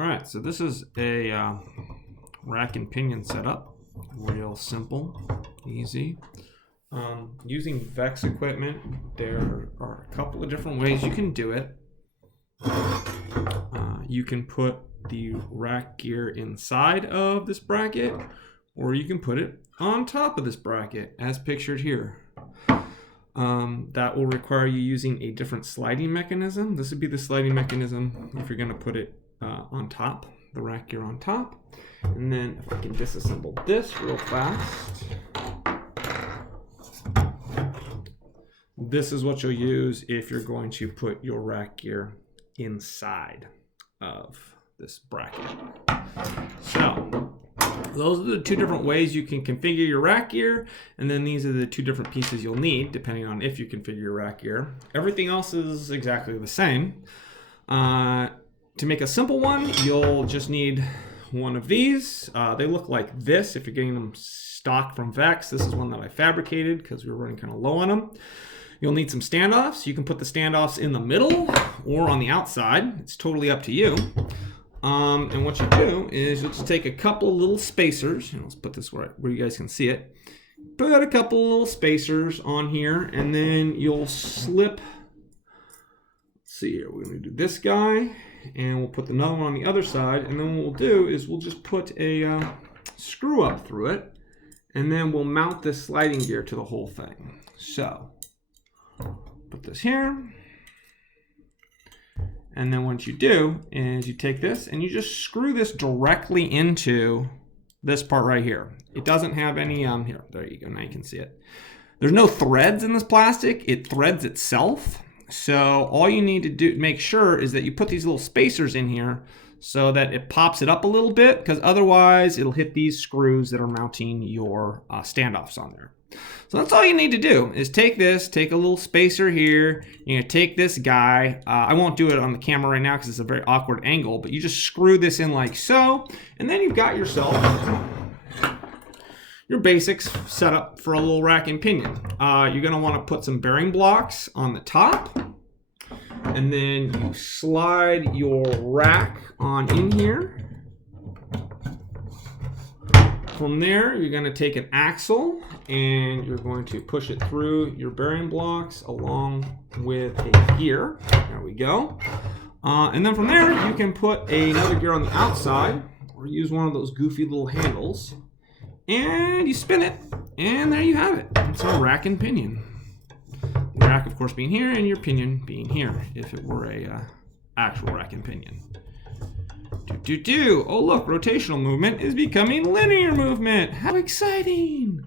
All right, so this is a rack and pinion setup. Real simple, easy. Using Vex equipment, there are a couple of different ways you can do it. You can put the rack gear inside of this bracket, or you can put it on top of this bracket, as pictured here. That will require you using a different sliding mechanism. This would be the sliding mechanism if you're going to put it on top, the rack gear on top. And then if I can disassemble this real fast, this is what you'll use if you're going to put your rack gear inside of this bracket. So those are the two different ways you can configure your rack gear, and then these are the two different pieces you'll need depending on if you configure your rack gear. Everything else is exactly the same. To make a simple one, you'll just need one of these. They look like this if you're getting them stock from Vex. This is one that I fabricated because we were running kind of low on them. You'll need some standoffs. You can put the standoffs in the middle or on the outside. It's totally up to you. And what you do is you'll just take a couple of little spacers, and let's put this where you guys can see it. Put a couple of little spacers on here, and then you'll slip. Let's see here, we're going to do this guy, and we'll put another one on the other side, and then what we'll do is we'll just put a screw up through it, and then we'll mount this sliding gear to the whole thing. So put this here. And then what you do is you take this and you just screw this directly into this part right here. It doesn't have any, here, there you go, now you can see it. There's no threads in this plastic, it threads itself. So all you need to do, make sure is that you put these little spacers in here so that it pops it up a little bit, because otherwise it'll hit these screws that are mounting your standoffs on there. So that's all you need to do is take this, take a little spacer here, you're gonna take this guy, I won't do it on the camera right now because it's a very awkward angle, but you just screw this in like so, and then you've got yourself your basics set up for a little rack and pinion. You're gonna wanna put some bearing blocks on the top, and then you slide your rack on in here. From there, you're going to take an axle and you're going to push it through your bearing blocks along with a gear. There we go. And then from there, you can put another gear on the outside or use one of those goofy little handles. And you spin it, and there you have it. It's a rack and pinion. The rack, of course, being here, and your pinion being here, if it were a actual rack and pinion. Oh look, rotational movement is becoming linear movement. How exciting!